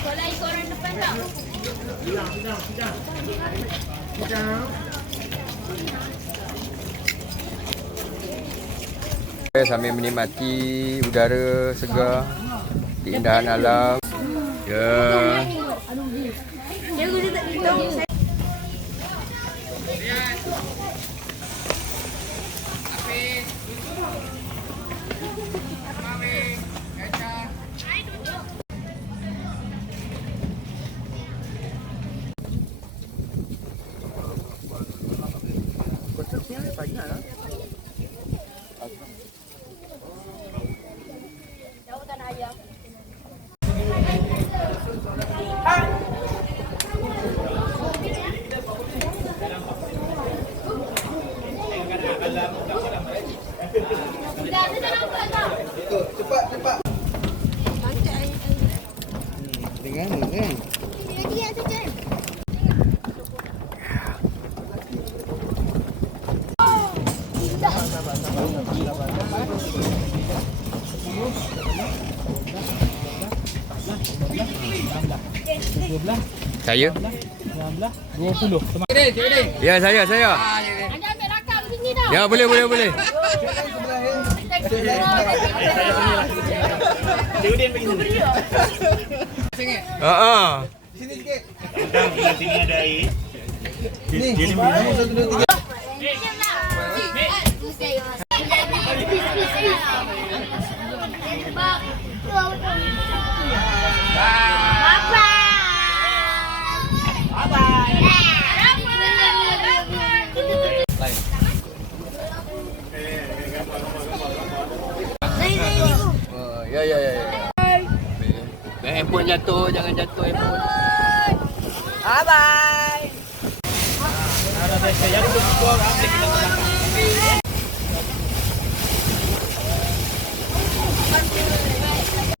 Kalau ikut orang depan tak? Sambil menikmati udara segar, keindahan alam. Ya. Cepat. Dengan ni. Dia saja. Saya? 20. Ya, saya. Anda ambil rakam sini dah. Ya, boleh. Dia bagi sini. Sini sikit. Sini ada air. Ni. 1 2 3. Ya. Handphone jatuh, jangan jatuh handphone. Bye. Ada biasa yang belum keluar ambil kita belakang.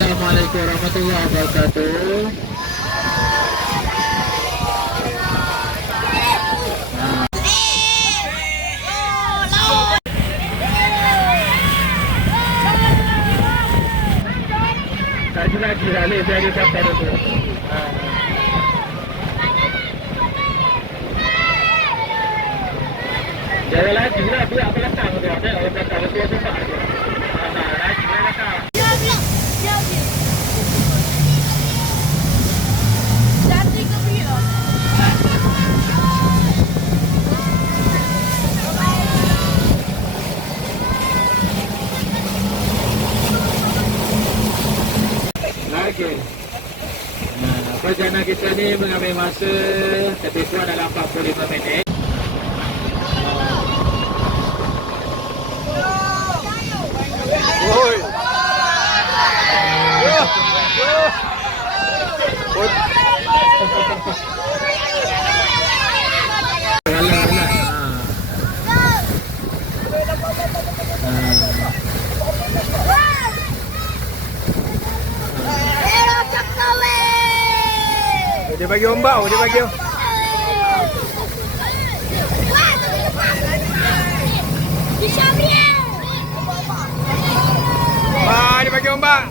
Assalamualaikum warahmatullahi wabarakatuh. Lagi balik saya ada sampai dulu. Jangan lagi lah, biar belakang dia. Orang belakang dia sempat dia. Lagi belakang. Perjalanan kita ni mengambil masa lebih kurang dalam 45 minit. Oi. Dia bagi ombak, dia bagi. Dia bagi ombak.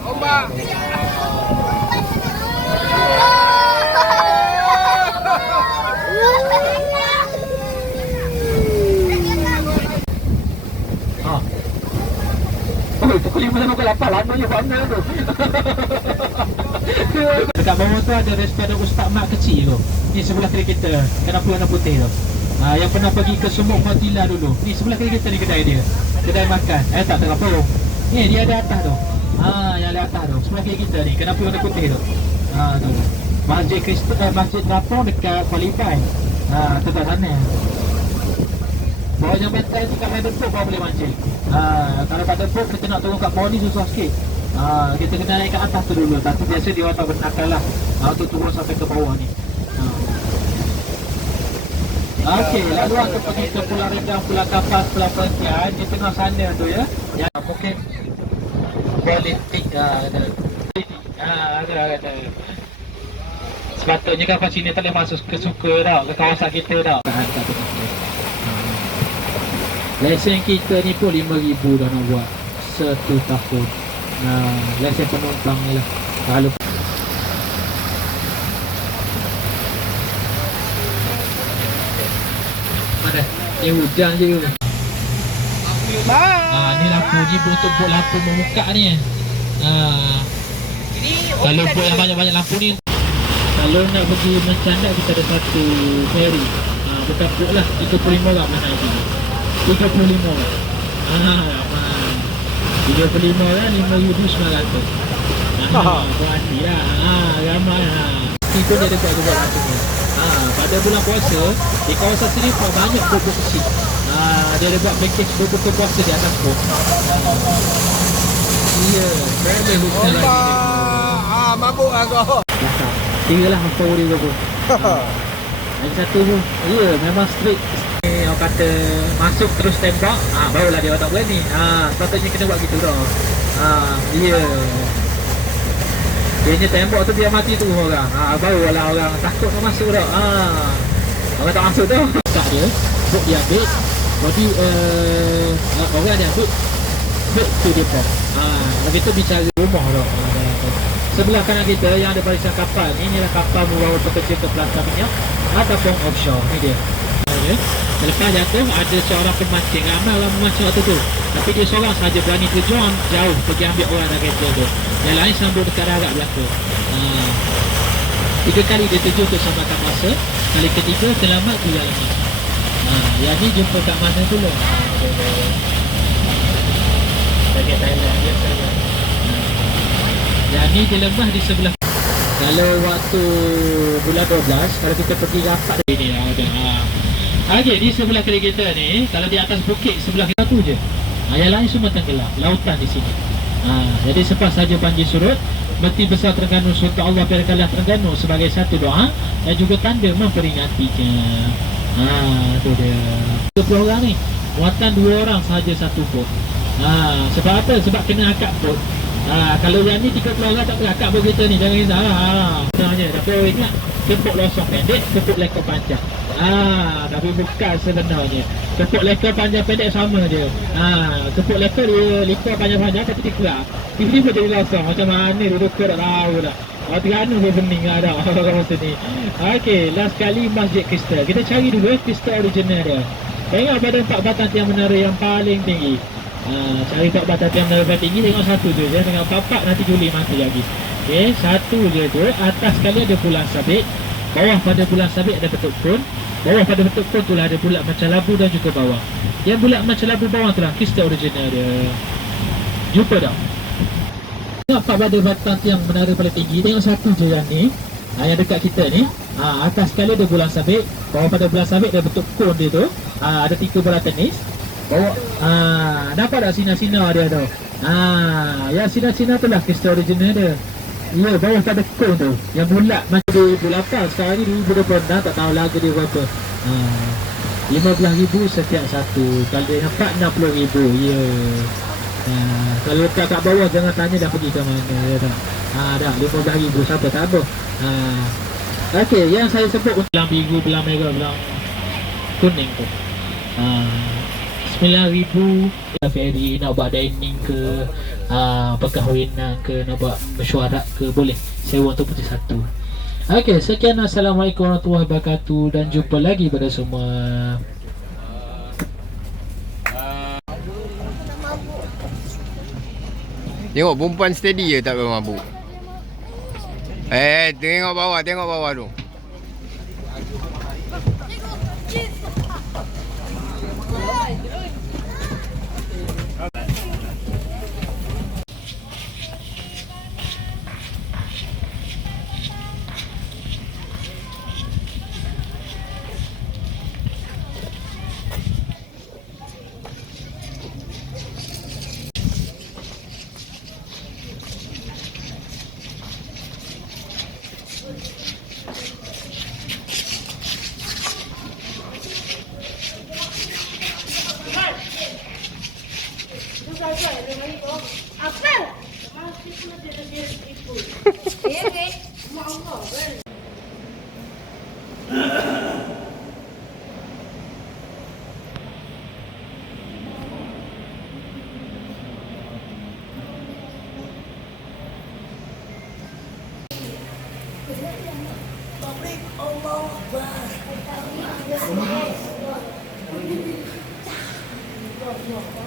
Pukul 5 sampai pukul 8 lamanya mana tu? Dekat bawah tu ada restoran Ustaz Mak kecil tu. Ni sebelah kiri kita, kena warna putih tu. Yang pernah pergi ke Sumuk Fadila dulu. Ni sebelah kiri kita ni kedai dia. Kedai makan. Tak apa. Ni dia ada atas tu. Yang ada atas tu. Sebelah kiri kita ni, kena warna putih tu. Tu. Masjid Kristen, Masjid Rapong dekat Qualify. Tetap sana. Bawah jambatan ni kat Medan Pok kau boleh mancing. Kalau pada Pok kita nak turun kat bawah ni susah sikit. Kita kena naik ke atas tu dulu. Tapi biasa dia orang tak bernakal lah. Untuk turun sampai ke bawah ni. Okey, lalu aku pergi ke Pulau Redang, Pulau Kapas, Pulau Perhentian di tengah sana tu ya. Yang mungkin politik ada. Sepatutnya kapal sini tak boleh masuk ke suka tau, ke kawasan kita tau. Lesen kita ni pun 5,000 dah nak buat 1 tahun. Lesen penumpang ni lah. Kalau mana? Hujan je. Ni lampu ni untuk buat lampu memuka ni. Kalau buat yang banyak-banyak lampu ni, kalau nak pergi mencandak kita ada satu ferry. Bertapuk lah 35 orang mana sini. 35 orang. 35 orang 5,900. Berhati lah. Ramai lah. Itu dia dekat buat lampu ni. Pada bulan puasa di kawasan sini pun banyak bot-bot kecil. Dia ada buat package bot-bot puasa di atas bot. Ya, boleh hutan lagi. Mabuk lah kau. Tiga lah hampa dia tu. Lagi satu tu. Ya, memang strict. Orang kata masuk terus tembak, barulah dia tak berani. Sepatutnya kena buat gitu dah. Ya. Dia tembak tu biar mati tu orang. Barulah orang takut nak masuk dah. Orang tak masuk dah. Tak dia, bot dia ambil. Jadi orang dia ambil bot tu dia pop. Lepas tu bicara rumah dah. Sebelah kanan kita yang ada barisan kapal ni, inilah kapal membawa pekerja ke pelantar minyak ataupun offshore. Ni dia. Selepas jatuh ada seorang pemancing. Ramai orang memancing waktu tu, tapi dia seorang sahaja berani terjun jauh pergi ambil orang dalam kereta tu. Yang lain sambung dekat darat belakang. 3 kali dia terjun untuk selamatkan masa. Kali ketiga selamat tu yang ini. Yang ni jumpa kat mana dulu. Bagi Thailand dia saja. Yang ni dia lembah di sebelah. Kalau waktu bulan 12, kalau kita pergi rapat ini ada. Okey, di sebelah kiri kita ni, kalau di atas bukit sebelah kita tu je. Yang lain semua tenggelam, lautan di sini. Jadi selepas saja banjir surut, Meti Besar Terengganu Sultan Allah Perkalah Terengganu sebagai satu doa dan juga tanda memperingatinya. Tu dia. 30 orang ni, muatan 2 orang sahaja satu bot. Sebab apa? Sebab kena akak bot. Kalau yang ni 30 orang tak boleh akak bot kita ni, jangan risau. Sebenarnya, tapi orang ingat kepuk losong pendek, kepuk lekor panjang. Tapi bukan sebenarnya. Kepuk lekor panjang pendek sama je. Kepuk lekor dia lekor panjang-panjang tapi dia kerak. Tiba-tiba jadi losong. Macam mana dia tak tahu dah. Terengganu dia bening ada orang masa ni. Okey, last kali Masjid Kristal. Kita cari dulu kristal original dia. Tengok pada 4 batang tiang menara yang paling tinggi. Cari 4 batang tiang menara paling tinggi, tengok satu tu je. Tengok papak nanti Juli mati lagi. Okey, satu je tu. Atas sekali ada bulan sabit. Bawah pada bulan sabit ada betuk pun. Bawah pada betuk pun tu lah ada bulat macam labu dan juga bawah. Yang bulat macam labu bawah tu lah kristal original dia. Jumpa tak? Tengok pada batang tiang menara paling tinggi. Tengok satu je yang ni, yang dekat kita ni. Atas sekali ada bulan sabit. Bawah pada bulan sabit ada betuk pun dia tu. Ada 3 bola tenis. Bawah nampak tak sinar-sinar dia tu? Yang sinar-sinar tu lah kristal original dia. Ya, bawah pada kon tu yang bulat macam 2008. Sekarang ni 2026 tak tahu lagu dia berapa. 15,000 setiap satu. Kalau dia nampak 60,000. Ya. Kalau letak kat bawah jangan tanya dah pergi ke mana. Ya tak? Dah 15,000 siapa tak apa. Okey, yang saya sebut belang biru, belang merah, belang kuning tu. 9,000 ferry nak buat dining ke, perkahwinan ke, nak buat mesyuarat ke, boleh sewa untuk putih satu. Okey, sekian. Assalamualaikum warahmatullahi wabarakatuh dan jumpa lagi pada semua. Tengok perempuan steady je tak mabuk. Tengok bawah tu. Allah Akbar.